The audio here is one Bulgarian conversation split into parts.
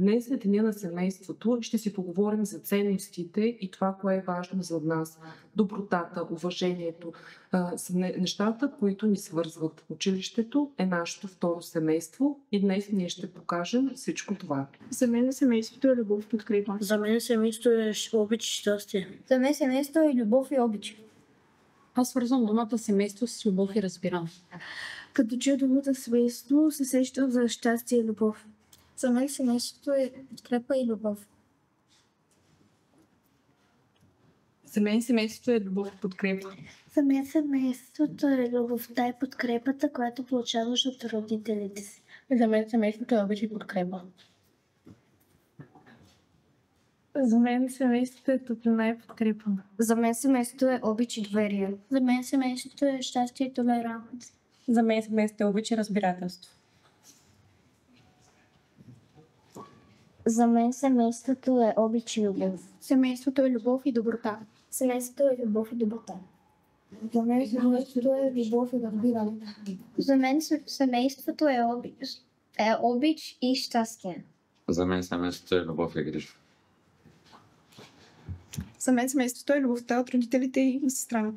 Днес е деня на семейството и ще си поговорим за ценностите и това, кое е важно за нас. Добротата, уважението са нещата, които ни свързват. Училището е нашето второ семейство и днес ние ще покажем всичко това. За мен семейството е любов, подкрепа. За мен семейството е обич и щастие. За мен семейството е любов и обич. Аз свързвам думата семейство с любов и разбиране. Като чуя думата семейство, се сещам за щастие и любов. За мен семейството е подкрепа и любов. За мен семейството е любов и подкрепа. За мен семейството е любовта и подкрепата, която получаваш от родителите си. За мен семейството е обич и подкрепа. За мен семейството е топлина и подкрепа. За мен семейството е обич и доверие. За мен семейството е щастие и толерантност. За мен семейството е обич и разбирателство. За мен семейството е обич и любов. Семейството е любов и доброта. Семейството е любов и доброта. За мен семейството е любов и разбиране. За мен семейството е обич и щастие. За мен семейството е любов и грижа. За мен семейството е любовта от родителите и сестра ми.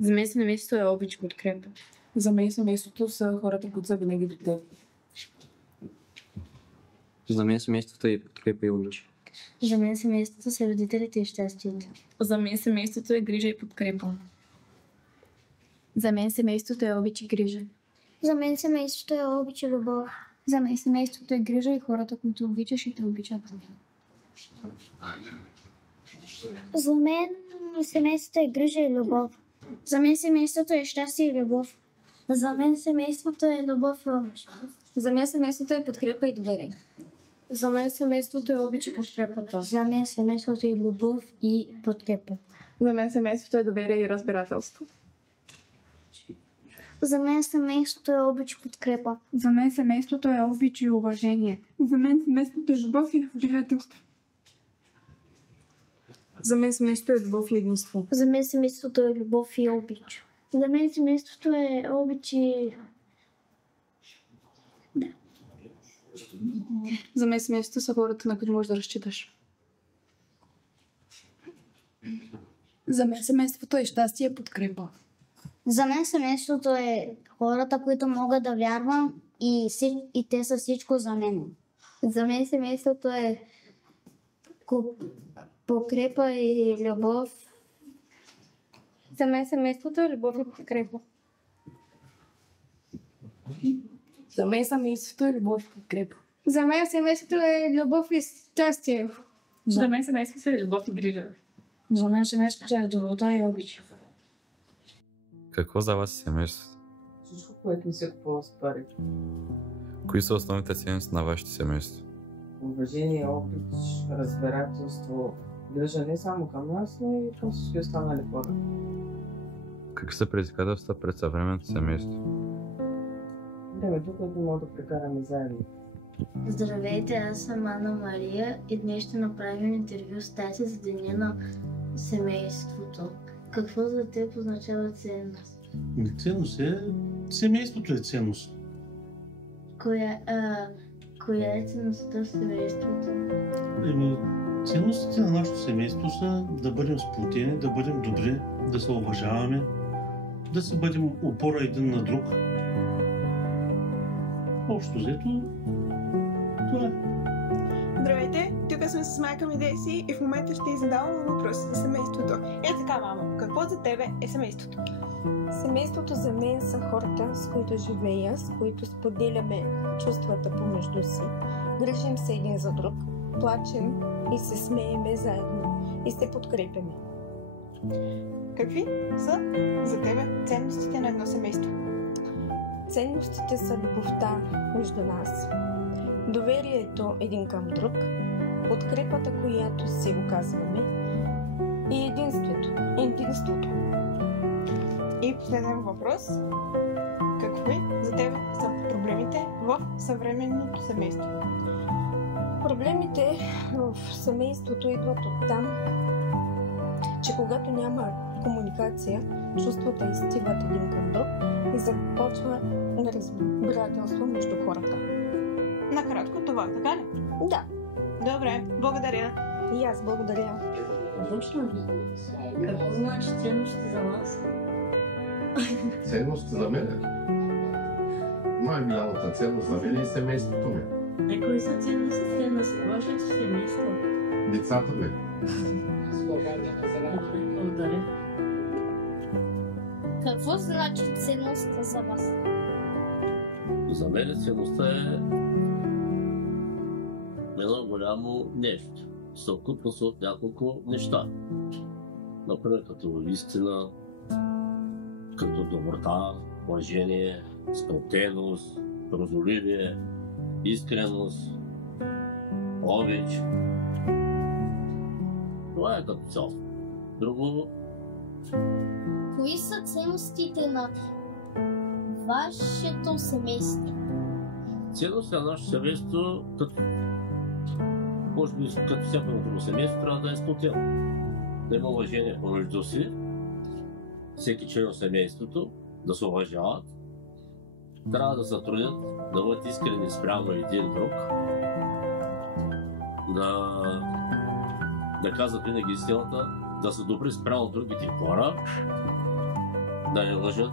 За мен семейството е обич и подкрепа. За мен семейството са хората, които са винаги до теб. За мен семейството е подкрепа и обич. За мен семейството са родителите и щастието. За мен семейството е грижа и подкрепа. За мен семейството е обич и грижа. За мен семейството е обич и любов. За мен семейството е грижа и хората, които обичаш и те обичат. За мен семейството е грижа и любов. За мен семейството е щастие и любов. За мен семейството е любов и обич. За мен семейството е подкрепа и доверие. За мен семейството е обич и подкрепата. За мен семейството е любов и подкрепа. За мен семейството е доверие и разбирателство. За мен семейството е обич и подкрепа. За мен семейството е обич и уважение. За мен семейството е любов и разбирателство. За мен семейството е любов и единство. За мен семейството е любов и обич. За мен семейството е обич и... За мен семейството са хората, на които можеш да разчиташ. За мен семейството е щастие и подкрепа. За мен семейството е хората, които мога да вярвам и те са всичко за мен. За мен семейството е подкрепа и любов. За мен семейството е любов и подкрепа. За мен семейството е любов и подкрепа. За мен семейството е любов и щастие. За мен семейството е любов и грижа. За мен семейството е доброта и обич. Какво за вас е семейството? Всичко, което не се купува с пари. Кои са основните ценности на вашето семейство? Уважение, обич, разбирателство, грижа не само към нас, но и към всички останали хора. Какви са предизвикателствата пред съвременното семейство? Времето, което мога да прекараме заедно. Здравейте, аз съм Анна Мария и днес ще направим интервю с Таси за деня на семейството. Какво за теб означава ценност? Ценност е... Семейството е ценност. Коя е ценността в семейството? Ценностите на нашето семейство са да бъдем сплотени, да бъдем добри, да се уважаваме, да се бъдем опора един на друг. Общо взето, това е. Здравейте, тук сме с майка ми Деси и в момента ще й задавам въпроси за семейството. Така, мамо, какво за тебе е семейството? Семейството за мен са хората, с които живея, с които споделяме чувствата помежду си. Грижим се един за друг, плачем и се смееме заедно и се подкрепяме. Какви са за тебе ценностите на едно семейство? Ценностите са любовта между нас, доверието един към друг, подкрепата, която си оказваме и единството. И последен въпрос. Какви за теб са проблемите в съвременното семейство? Проблемите в семейството идват от там, че когато няма комуникация, чувствата изтиват един към друг и започва неразбирателство между хората. Накратко това, така ли? Да, Добре, благодаря. и аз благодаря. Какво значи ценности за вас? Ценност за мен. Най-голямата ценност за мен е семейството ми. Кои са ценностите на вашето семейство? Децата ми. Благодаря. Какво значи ценността за вас? За мен ценността е едно голямо нещо. Съвкупност от няколко неща. Например, като истина, като доброта, уважение, сплотеност, трудолюбие, искреност, обич. Това е като цяло. Друго, Кои са ценностите на вашето семейство? ценност на нашето семейство, може би като всяко друго семейство, трябва да е сплотено. Да има уважение помежду си, всеки член от семейството, да се уважават, трябва да се трудят, да бъдат искрени спрямо един друг, да казват винаги истината, да са добри спрямо другите хора, да не лъжат,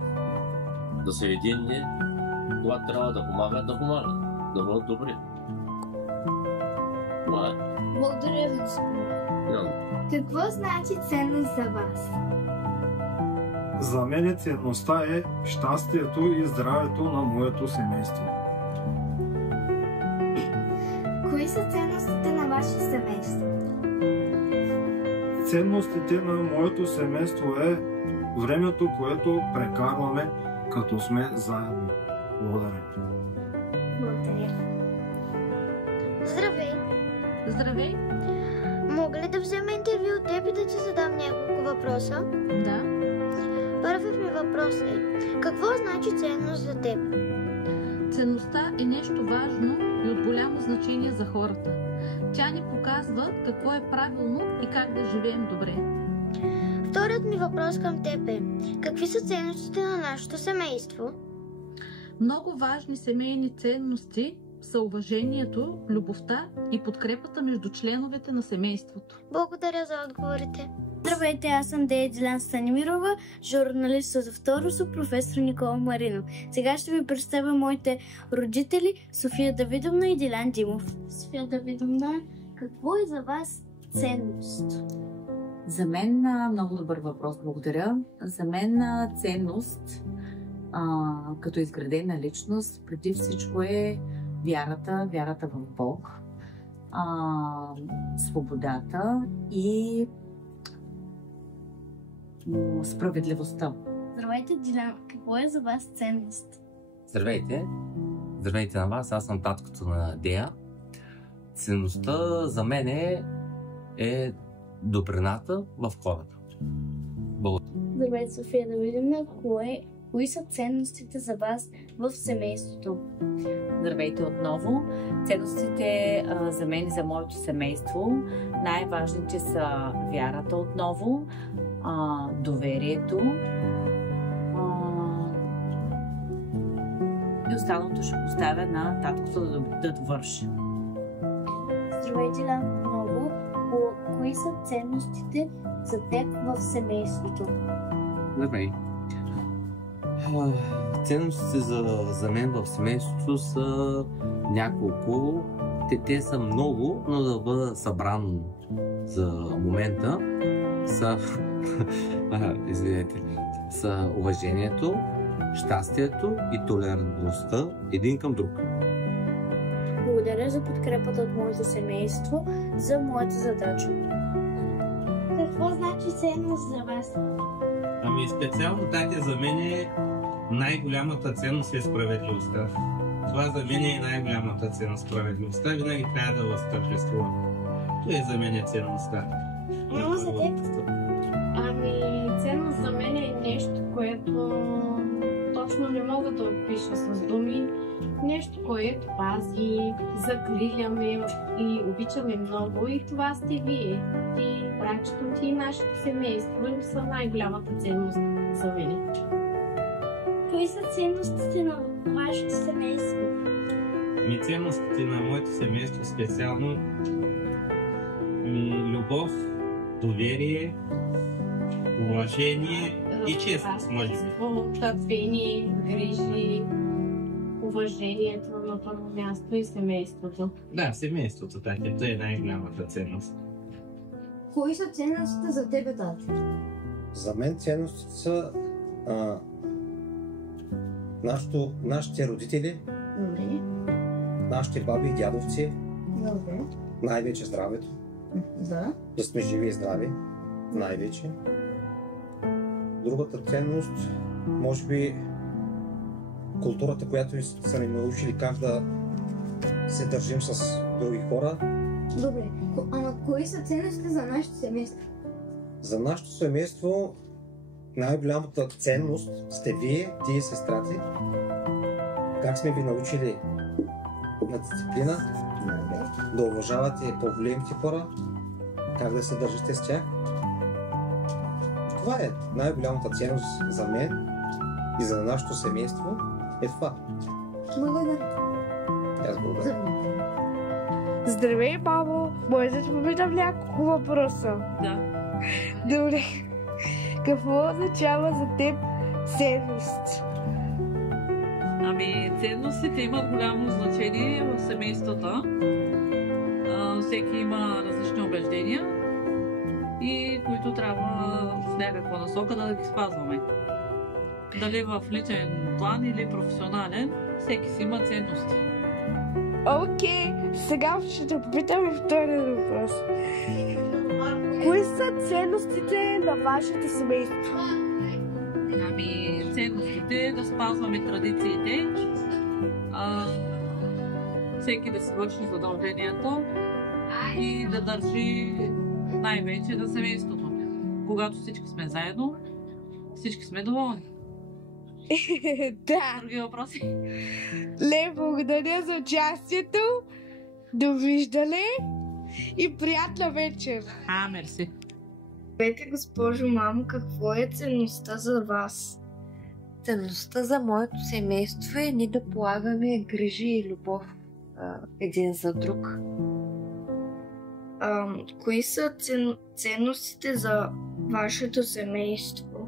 да са единни, когато трябва да помагат, да бъдат добри. Това е. Благодаря ви, господин. Какво значи ценност за вас? За мен ценността е щастието и здравето на моето семейство. Кои са ценностите на вашето семейство? Ценностите на моето семейство е времето, което прекарваме, като сме заедно. Благодаря. Благодаря. Здравей! Здравей! Мога ли да взема интервю от теб и да ти задам няколко въпроса? Да. Първият ми въпрос е: какво значи ценност за теб? Ценността е нещо важно и от голямо значение за хората. Тя ни показва какво е правилно и как да живеем добре. Вторият ми въпрос към теб е: какви са ценностите на нашето семейство? Много важни семейни ценности са уважението, любовта и подкрепата между членовете на семейството. Благодаря за отговорите. Здравейте, аз съм Дея Дилян Станимирова, журналист за второ с професор Никола Маринов. Сега ще ви представя моите родители София Давидовна и Дилян Димов. София Давидовна, какво е за вас ценност? За мен много добър въпрос, благодаря. За мен ценност като изградена личност преди всичко е вярата в Бог, свободата и справедливостта. Здравейте, Дилян. Какво е за вас ценност? Здравейте! Здравейте на вас, аз съм таткото на Дея. Ценността за мен е добрината в хората. Благодаря. Здравейте, София Давидовна. Кои са ценностите за вас в семейството? Здравейте отново. Ценностите за мен и за моето семейство най-важните са вярата отново, доверието и останалото ще поставя на таткото да довърши. Здравейте отново. Кои са ценностите за теб в семейството? Здравей. Ценностите за мен в семейството са няколко. Те са много, но да бъда събран за момента са са уважението, щастието и толерантността един към друг. Благодаря за подкрепата от моето семейство за моята задача. Какво значи ценност за вас? Ами специално тази за мен е най-голямата ценност е справедливостта. Това за мен е най-голямата ценност, справедливостта. Винаги трябва да възтържествува. Това е за мен ценността. Мама, за теб? Ами ценност за мен е нещо, което точно не мога да опиша с думи. Нещо, което пази, закриляме и обичаме много, и това сте вие. Ти, братчето ти и нашето семейство са най-голямата ценност за мен. Кои са ценностите на вашето семейство? Ценностите на моето семейство специално любов, доверие, уважение и честност, може би. Търпение, грижи, уважението на първо място и семейството. Да, семейството, така, това е най-голямата ценност. Кои са ценностите за тебе, тати? За мен ценностите са нашите родители, нашите баби и дядовци, най-вече здравето. Да сме живи и здрави, най-вече. Другата ценност, може би, културата, която са ни научили как да се държим с други хора. Добре, ама кои са ценностите за нашето семейство? За нашето семейство най-голямата ценност сте вие, ти и сестра ти. Как сме ви научили на дисциплина, да уважавате по-големите хора, как да се държите с тях. Това е най-голямата ценност за мен и за нашето семейство. Е това. Благодаря. Аз благодаря. Здравей, бабо! Може да те попитам няколко въпроса? Да. Добре. Какво означава за теб ценност? Ценностите имат голямо значение в семействата. Всеки има различни убеждения и които трябва в някаква насока да ги спазваме. Дали в личен план или професионален, всеки си има ценности. Окей, сега ще те попитам и втория въпрос. Кои са ценностите на вашето семейство? Ценностите е да спазваме традициите, всеки да си върши задължението и да държи най-вече на семейството. Когато всички сме заедно, всички сме доволни. Да. Други въпроси? Ле, благодаря за участието. Довиждане и приятна вечер. Мерси. Здравейте, госпожо мамо, какво е ценността за вас? Ценността за моето семейство е ние да полагаме грижи и любов един за друг. Кои са ценностите за вашето семейство?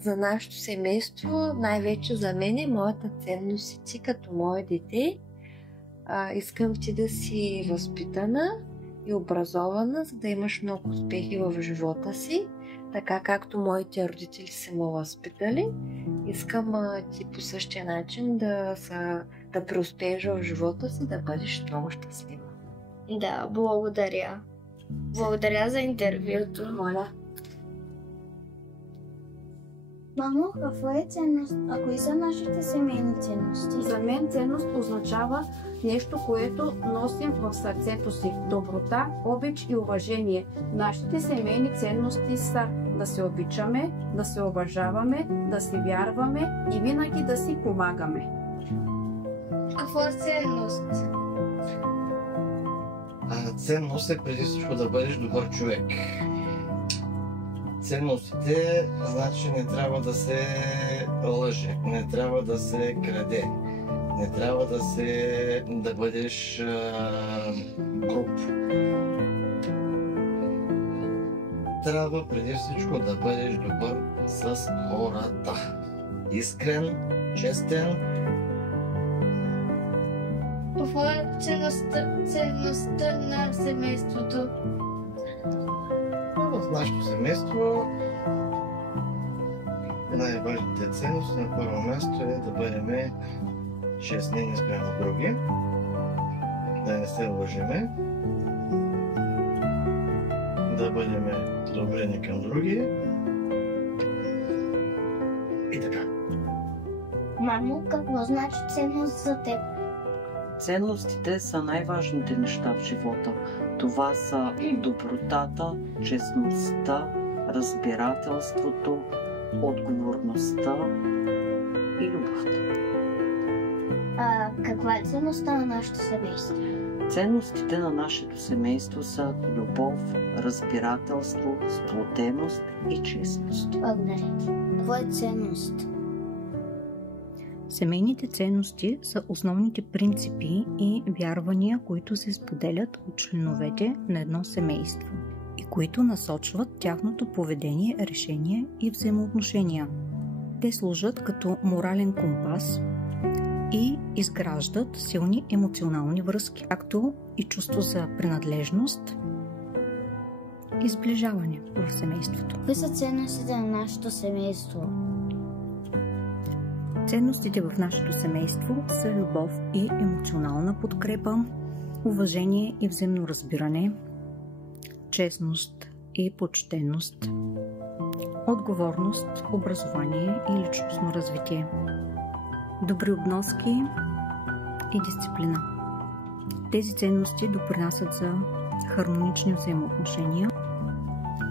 За нашето семейство, най-вече за мен е моята ценност и ти като мое дете. Искам ти да си възпитана и образована, за да имаш много успехи в живота си, така както моите родители са ме възпитали. Искам ти по същия начин да преуспееш в живота си, да бъдеш много щастлива. Да, благодаря. Благодаря за интервюто. Моля. Мамо, какво е ценност? А кои са нашите семейни ценности? За мен ценност означава нещо, което носим в сърцето си. Доброта, обич и уважение. Нашите семейни ценности са да се обичаме, да се уважаваме, да си вярваме и винаги да си помагаме. Какво е ценност? Ценност е преди всичко да бъдеш добър човек. Ценностите значи не трябва да се лъже, не трябва да се краде, не трябва да бъдеш груб. Трябва преди всичко да бъдеш добър с хората. Искрен, честен. Какво е ценността на семейството? В нашето семейство най-важните ценности на първо място е да бъдем честни спрямо други, да не се лъжеме, да бъдем добри към други и така. Мамо, какво значи ценност за теб? Ценностите са най-важните неща в живота. Това са добротата, честността, разбирателството, отговорността и любовта. Каква е ценността на нашето семейство? Ценностите на нашето семейство са любов, разбирателство, сплотеност и честност. Благодаря. Какво е ценност? Семейните ценности са основните принципи и вярвания, които се споделят от членовете на едно семейство и които насочват тяхното поведение, решения и взаимоотношения. Те служат като морален компас и изграждат силни емоционални връзки, както и чувство за принадлежност и сближаване в семейството. Какви са ценностите на нашето семейство? Ценностите в нашето семейство са любов и емоционална подкрепа, уважение и взаимно разбиране, честност и почтеност, отговорност, образование и личностно развитие, добри обноски и дисциплина. Тези ценности допринасят за хармонични взаимоотношения,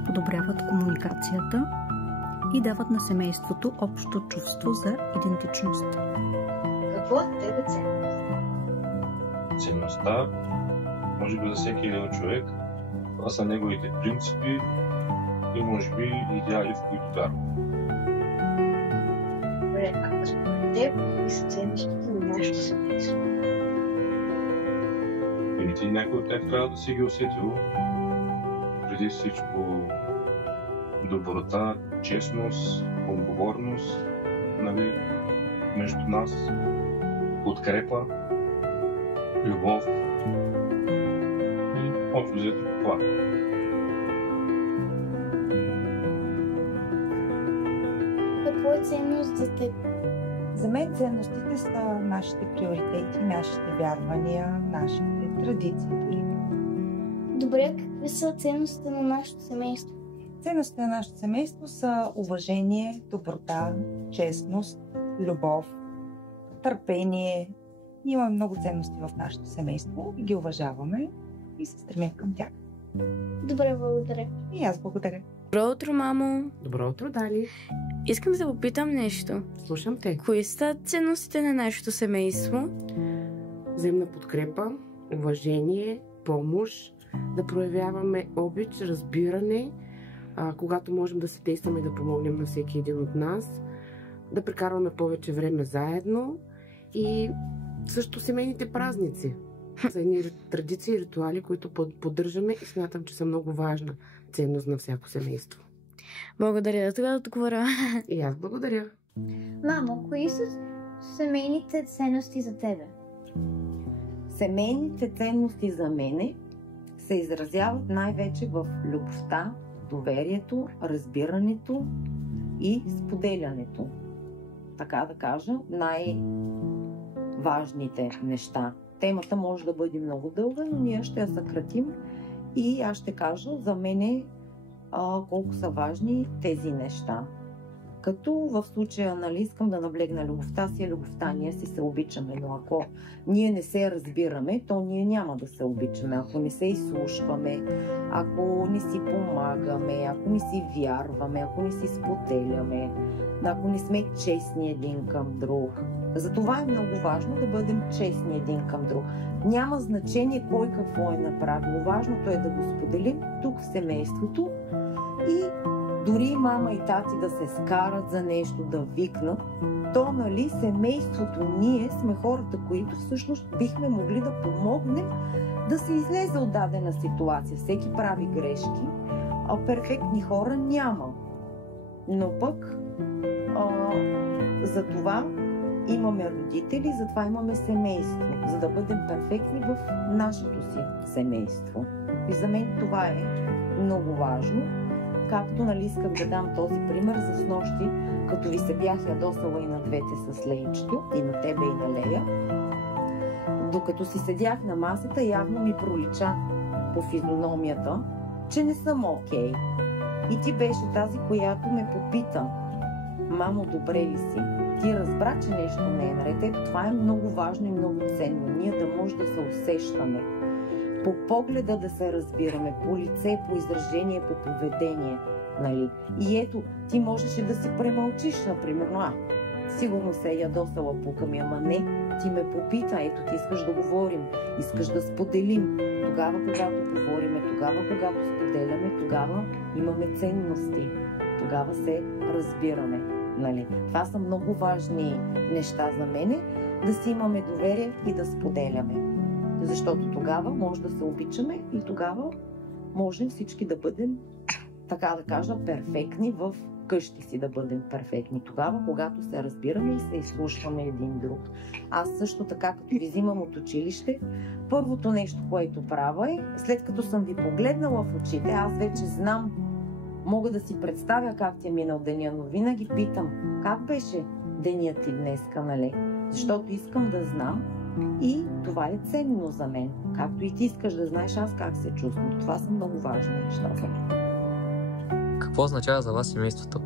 подобряват комуникацията и дават на семейството общо чувство за идентичност. Какво е тебе ценност? Ценността, може би за всеки един човек, това са неговите принципи и може би идеали, в които вярва. Добре, а според теб, какви са ценностите на нашето семейство? И ти някой от тях трябва да си ги усетил. Преди всичко доброта, честност, отговорност, нали, между нас, подкрепа, любов и общо взето това. Какво е ценност за теб? За мен ценностите са нашите приоритети, нашите вярвания, нашите традиции дори. Добре, какви са ценностите на нашето семейство? Ценностите на нашето семейство са уважение, доброта, честност, любов, търпение. Имаме много ценности в нашето семейство и ги уважаваме и се стремим към тях. Добре, благодаря. И аз благодаря. Добро утро, мамо. Добро утро, Дали. Искам да попитам нещо. Слушам те. Кои са ценностите на нашето семейство? Взаимна подкрепа, уважение, помощ, да проявяваме обич, разбиране, когато можем да се действаме и да помогнем на всеки един от нас, да прекарваме повече време заедно и също семейните празници. За едни традиции и ритуали, които поддържаме и смятам, че са много важна ценност на всяко семейство. Благодаря за това отговора. И аз благодаря. Мамо, кои са семейните ценности за тебе? Семейните ценности за мене се изразяват най-вече в любовта, доверието, разбирането и споделянето. Така да кажа, най-важните неща. Темата може да бъде много дълга, но ние ще я съкратим и аз ще кажа за мене колко са важни тези неща. Като в случая, нали, искам да наблегна любовта си, любовта, ние си се обичаме, но ако ние не се разбираме, то ние няма да се обичаме. Ако не се изслушваме, ако не си помагаме, ако не си вярваме, ако не си споделяме, ако не сме честни един към друг. Затова е много важно да бъдем честни един към друг. Няма значение кой какво е направил. Важното е да го споделим тук в семейството и дори мама и тати да се скарат за нещо, да викнат, то, нали, семейството, ние сме хората, които всъщност бихме могли да помогнем да се излезе от дадена ситуация. Всеки прави грешки, а перфектни хора няма. Но пък за това имаме родители, затова имаме семейство, за да бъдем перфектни в нашето си семейство. И за мен това е много важно. Както, нали, искам да дам този пример за снощи, като ви се бях ядосала и на двете с Леичето, и на тебе, и на Лея. Докато си седях на масата, явно ми пролича по физиономията, че не съм окей. И ти беше тази, която ме попита: мамо, добре ли си? Ти разбра, че нещо не е наред. Ето, това е много важно и много ценно. Ние да може да се усещаме. По погледа да се разбираме, по лице, по изражение, по поведение. Нали? И ето, ти можеш и да си премълчиш, например, сигурно се е ядосала пука ми, ама не, ти ме попита, ето ти искаш да говорим, искаш да споделим. Тогава, когато говориме, тогава, когато споделяме, тогава имаме ценности, тогава се разбираме. Нали? Това са много важни неща за мене, да си имаме доверие и да споделяме. Защото тогава може да се обичаме и тогава можем всички да бъдем, така да кажа, перфектни в къщи си, да бъдем перфектни. Тогава, когато се разбираме и се изслушваме един друг. Аз също така, като ви взимам от училище, първото нещо, което правя е, след като съм ви погледнала в очите, аз вече знам, мога да си представя как ти е минал деня, но винаги питам, как беше денят ти днеска, нали? Защото искам да знам и това е ценно за мен. Както и ти искаш да знаеш аз как се чувствам. Това са много важни неща за мен. Какво означава за вас семейството?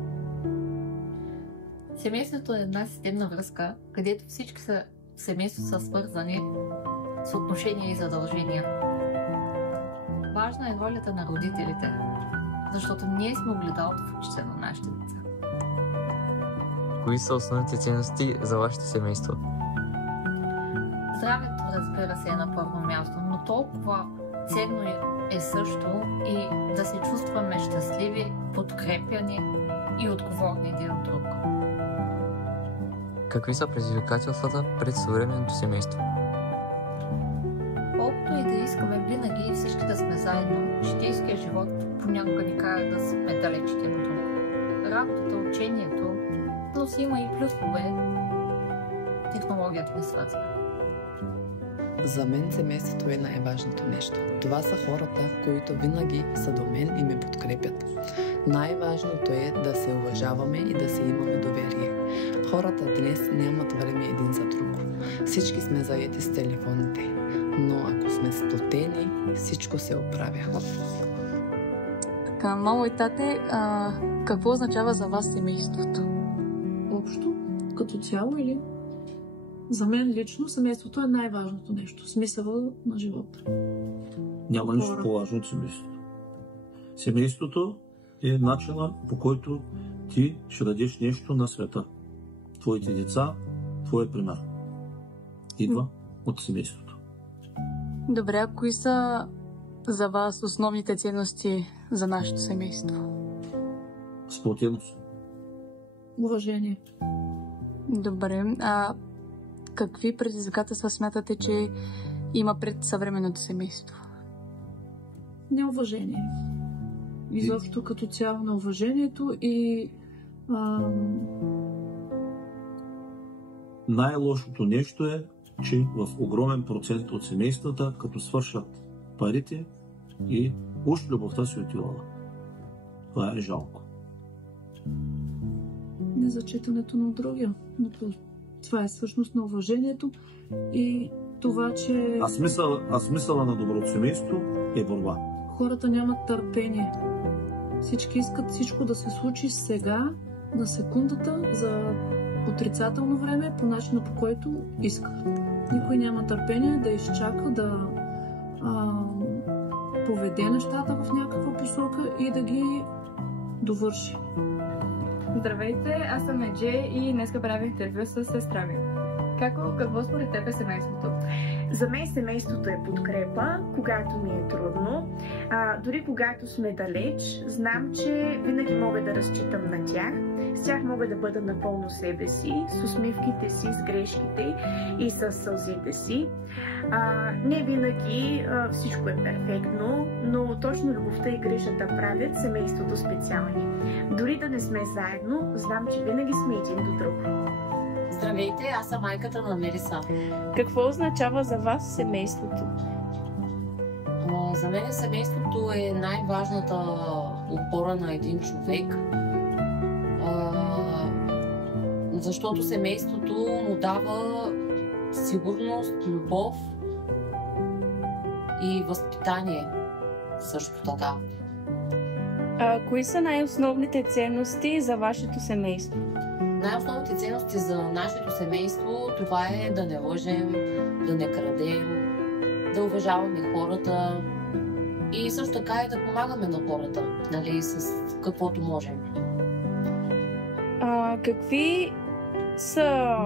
Семейството е една системна връзка, където всички са семейство са свързани с отношения и задължения. Важна е ролята на родителите, защото ние сме огледалото в очите на нашите деца. Кои са основните ценности за вашето семейство? Здравето, разбира се, е на първо място, но толкова ценно е също и да се чувстваме щастливи, подкрепяни и отговорни един от друг. Какви са предизвикателствата пред съвременното семейство? Колкото и да искаме винаги всички да сме заедно, житейския живот понякога ни кара да сме далеч един от друг. Работата, учението, но си има и плюсове. Технологията ни свързва. За мен семейството е най-важното нещо. Това са хората, които винаги са до мен и ме подкрепят. Най-важното е да се уважаваме и да се имаме доверие. Хората днес нямат време един за друг. Всички сме заети с телефоните, но ако сме сплотени, всичко се оправя. Така, мамо и тате, какво означава за вас семейството? Общо, като цяло или? За мен лично семейството е най-важното нещо. Смисъла на живота. Няма нищо по-важно от семейството. Семейството е начина, по който ти ще дадеш нещо на света. Твоите деца, твоя пример. Идва от семейството. Добре, а кои са за вас основните ценности за нашето семейство? Сплотеност. Уважение. Добре, а какви предизвикателства смятате, че има пред съвременното семейство? Неуважение. Изобщо като цяло на уважението и най-лошото нещо е, че в огромен процент от семействата, като свършат парите и уж любовта си отивала. Това е жалко. Незачитането на другия. Това е всъщност на уважението и това, че... А смисъла на доброто семейство е борба. Хората нямат търпение. Всички искат всичко да се случи сега, на секундата, за отрицателно време, по начина, по който иска. Никой няма търпение да изчака, да поведе нещата в някаква посока и да ги довърши. Здравейте, аз съм Едже и днеска правя интервю с сестра ми. Какво според теб е семейството? За мен семейството е подкрепа, когато ми е трудно. Дори когато сме далеч, знам, че винаги мога да разчитам на тях. С тях мога да бъда напълно себе си, с усмивките си, с грешките и с сълзите си. Не винаги всичко е перфектно, но точно любовта и грижата правят семейството специални. Дори да не сме заедно, знам, че винаги сме един до друг. Здравейте, аз съм майката на Мериса. Какво означава за вас семейството? За мен семейството е най-важната опора на един човек. Защото семейството му дава сигурност, любов и възпитание също така. Кои са най-основните ценности за вашето семейство? Най-основните ценности за нашето семейство, това е да не лъжем, да не крадем, да уважаваме хората И също така и да помагаме на хората, нали, с каквото можем. Какви са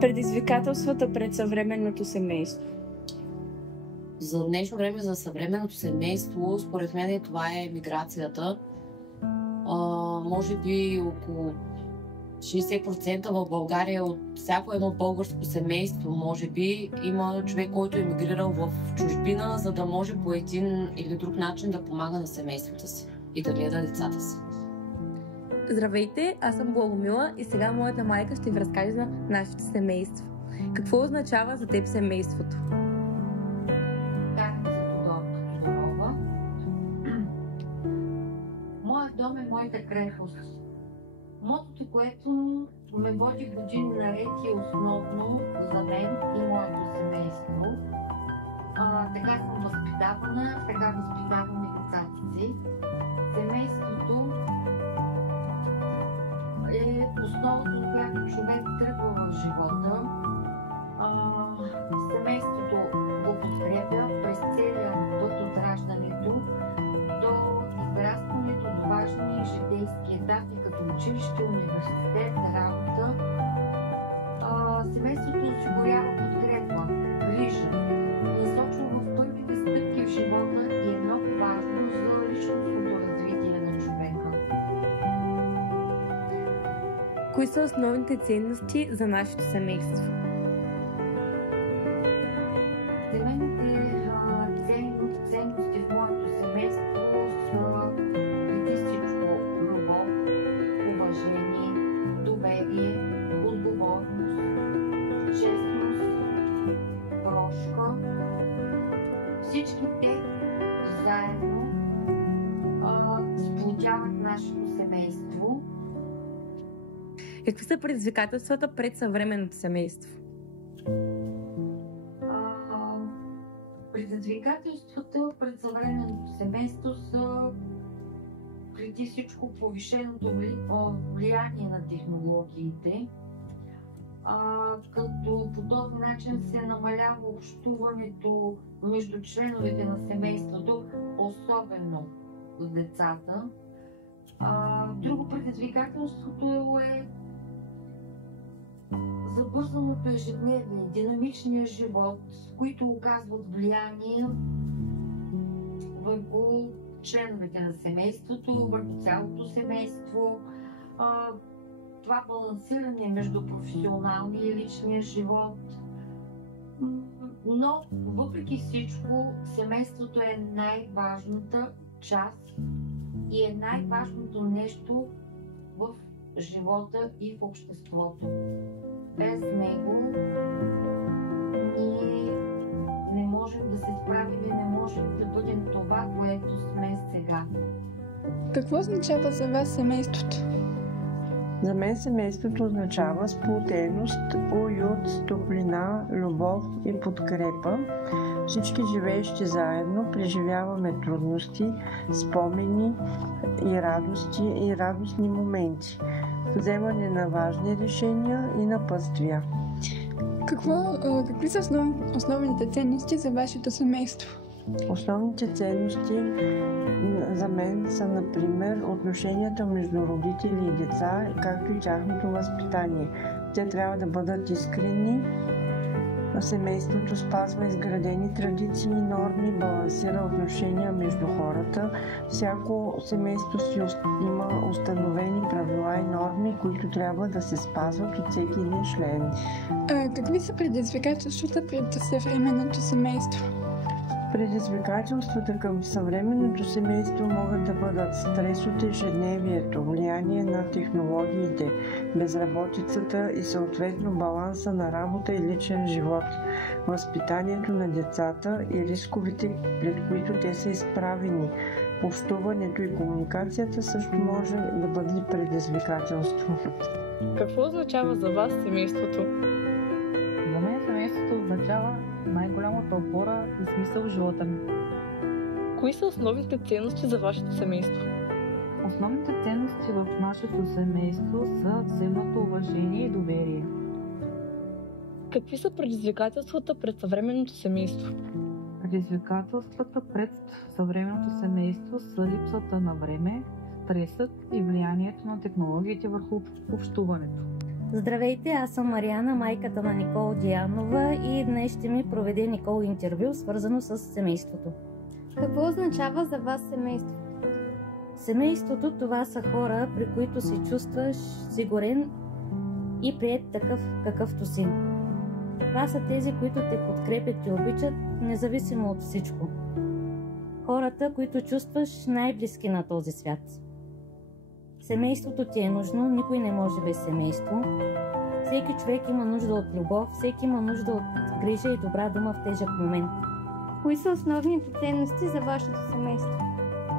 предизвикателствата пред съвременното семейство? За днешно време, за съвременното семейство, според мен това е миграцията. Може би около 60% в България от всяко едно българско семейство, може би, има човек, който е мигрирал в чужбина, за да може по един или друг начин да помага на семействата си и да гледа децата си. Здравейте, аз съм Благомила и сега моята майка ще ви разкаже за нашето семейство. Какво означава за теб семейството? Моят дом е моята крепост. Мотото, което ме води години наред и основно за мен и моето семейство. Така съм възпитавана, така възпитавам и децата си. Семейството е основата, от която човек тръгва в живота. Семейството го подкрепя през целия път от раждането до израстването, до важни житейски етапи, като училище, университет, работа. Семейството осигурява подкрепа, грижа, насочва в първите стъпки в живота и е много важно за личностното развитие на човека. Кои са основните ценности за нашето семейство? Ценности в моето семейство са преди всичко любов, уважение, доверие, отговорност, честност, прошка. Всички те заедно сплотяват нашето семейство. Какви са предизвикателствата пред съвременното семейство? Предизвикателствата пред съвременното семейство са преди всичко повишеното влияние на технологиите, като по този начин се намалява общуването между членовете на семейството, особено с децата. Друго предизвикателството е забързаното ежедневие, динамичния живот, които оказват влияние върху членовете на семейството, върху цялото семейство. Това балансиране между професионалния и личния живот. Но, въпреки всичко, семейството е най-важната част и е най-важното нещо в живота и в обществото. Без него ние не можем да се справим и не можем да бъдем това, което сме сега. Какво означава за вас семейството? За мен семейството означава сплотеност, уют, топлина, любов и подкрепа. Всички живеещи заедно преживяваме трудности, спомени и радости и радостни моменти, вземане на важни решения и напътствия. Какви са основните ценности за вашето семейство? Основните ценности за мен са, например, отношенията между родители и деца, както и тяхното възпитание. Те трябва да бъдат искрени. Семейството спазва изградени традиции и норми, балансира отношения между хората. Всяко семейство си има установени правила и норми, които трябва да се спазват от всеки един член. Какви са предизвикателствата пред съвременното семейство? Предизвикателствата към съвременното семейство могат да бъдат стрес от ежедневието, влияние на технологиите, безработицата и съответно баланса на работа и личен живот, възпитанието на децата и рисковете, пред които те са изправени. Общуването и комуникацията също може да бъде предизвикателство. Какво означава за вас семейството? За мен семейството означава най-голямата опора и смисъл в живота ми. Кои са основните ценности за вашето семейство? Основните ценности в нашето семейство са взаимното уважение и доверие. Какви са предизвикателствата пред съвременното семейство? Предизвикателствата пред съвременното семейство са липсата на време, стресът и влиянието на технологиите върху общуването. Здравейте, аз съм Мариана, майката на Никол Дианова и днес ще ми проведе Никол интервю, свързано с семейството. Какво означава за вас семейство? Семейството това са хора, при които се чувстваш сигурен и приет такъв какъвто си. Това са тези, които те подкрепят и обичат, независимо от всичко. Хората, които чувстваш най-близки на този свят. Семейството ти е нужно, никой не може без семейство. Всеки човек има нужда от любов, всеки има нужда от грижа и добра дума в тежък момент. Кои са основните ценности за вашето семейство?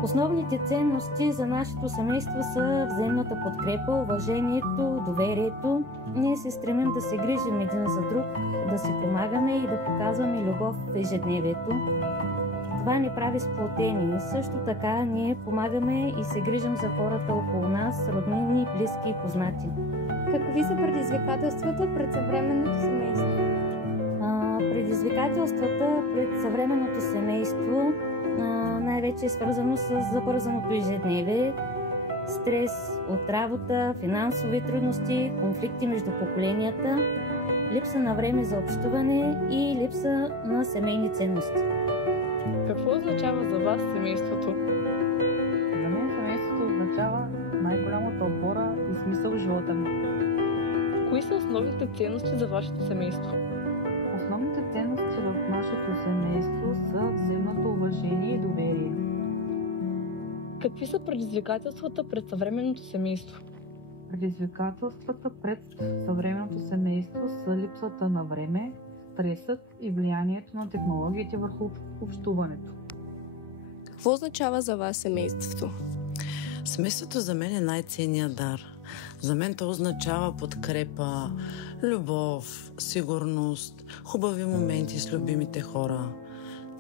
Основните ценности за нашето семейство са взаимната подкрепа, уважението, доверието. Ние се стремим да се грижим един за друг, да си помагаме и да показваме любов в ежедневието. Това ни прави сплотени. Също така ние помагаме и се грижим за хората около нас, роднини, близки и познати. Какви са предизвикателствата пред съвременното семейство? Предизвикателствата пред съвременното семейство най-вече е свързано с забързаното ежедневие, стрес от работа, финансови трудности, конфликти между поколенията, липса на време за общуване и липса на семейни ценности. Какво означава за вас семейството? За мен семейството означава най-голямата опора и смисъл в живота ми. Кои са основните ценности за вашето семейство? Основните ценности в нашето семейство са взаимното уважение и доверие. Какви са предизвикателствата пред съвременното семейство? Предизвикателствата пред съвременното семейство са липсата на време, стресът и влиянието на технологиите върху общуването. Какво означава за вас семейството? Семейството за мен е най-ценният дар. За мен то означава подкрепа, любов, сигурност, хубави моменти с любимите хора.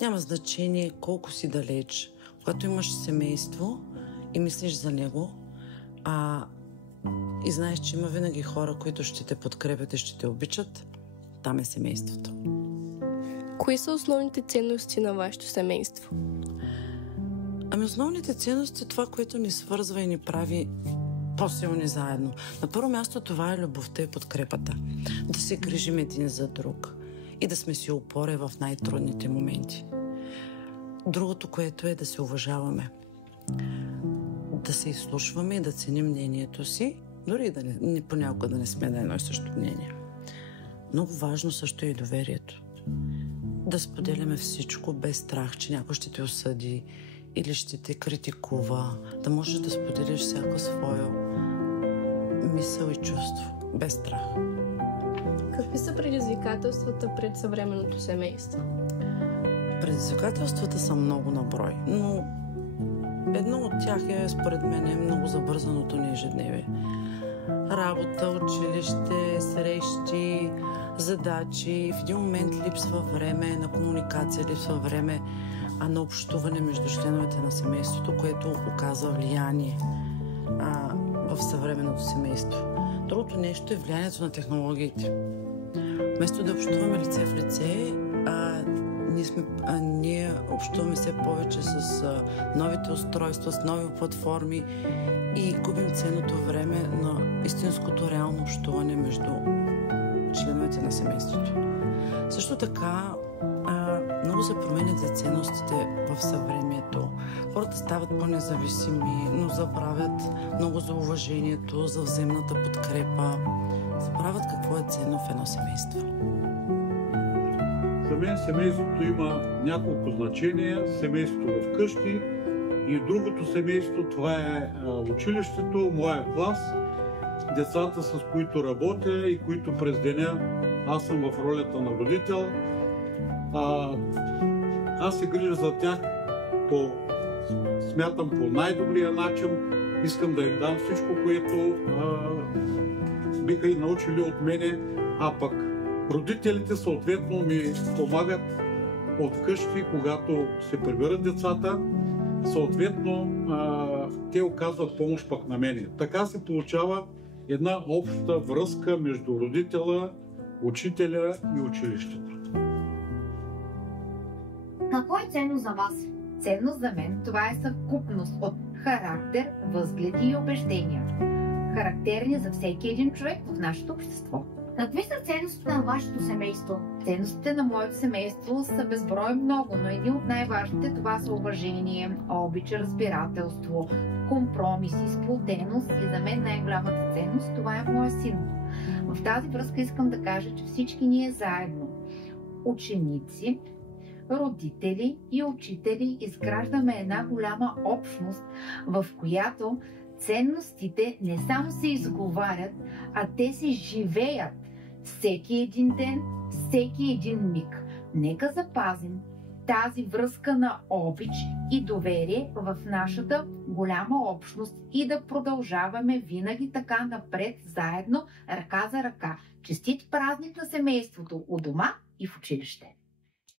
Няма значение колко си далеч. Когато имаш семейство и мислиш за него, и знаеш, че има винаги хора, които ще те подкрепят и ще те обичат, там е семейството. Кои са основните ценности на вашето семейство? Основните ценности, това, което ни свързва и ни прави по-силни заедно. На първо място това е любовта и подкрепата. Да се грижим един за друг и да сме си опора в най-трудните моменти. Другото, което е да се уважаваме. Да се изслушваме и да ценим мнението си, дори и понякога да не сме на едно и също мнение. Много важно също е и доверието. Да споделяме всичко без страх, че някой ще те осъди или ще те критикува. Да можеш да споделиш всяко своя мисъл и чувство, без страх. Какви са предизвикателствата пред съвременното семейство? Предизвикателствата са много на брой, но едно от тях е, според мен, много забързаното ни ежедневие. Работа, училище, срещи, задачи. В един момент липсва време на комуникация, липсва време на общуване между членовете на семейството, което оказва влияние в съвременното семейство. Другото нещо е влиянието на технологиите. Вместо да общуваме лице в лице, ние общуваме все повече с новите устройства, с нови платформи и губим ценното време на истинското реално общуване между членовете на семейството. Също така, много се променят ценностите в съвремието. Хората стават по-независими, но забравят много за уважението, за взаимната подкрепа. Забравят какво е ценно в едно семейство. За мен семейството има няколко значения. Семейството вкъщи и другото семейство, това е училището, моя клас, децата, с които работя и които през деня аз съм в ролята на родител. Аз се грижа за тях смятам по най-добрия начин. Искам да им дам всичко, което биха и научили от мене, а пък родителите съответно ми помагат от вкъщи, когато се приберат децата, съответно те оказват помощ пък на мене. Така се получава една обща връзка между родителя, учителя и училището. кой е ценност за вас? Ценност за мен това е съвкупност от характер, възгледи и убеждения, характерни за всеки един човек в нашето общество. Какви са ценностите на вашето семейство? Ценностите на моето семейство са безброй много, но едни от най-важните това са уважение, обич, разбирателство, компромиси, сплотеност и за мен най-голямата ценност това е моя син. В тази връзка искам да кажа, че всички ние заедно, ученици, родители и учители, изграждаме една голяма общност, в която ценностите не само се изговарят, а те се живеят всеки един ден, всеки един миг. Нека запазим тази връзка на обич и доверие в нашата голяма общност и да продължаваме винаги така напред, заедно, ръка за ръка. Честит празник на семейството у дома и в училище!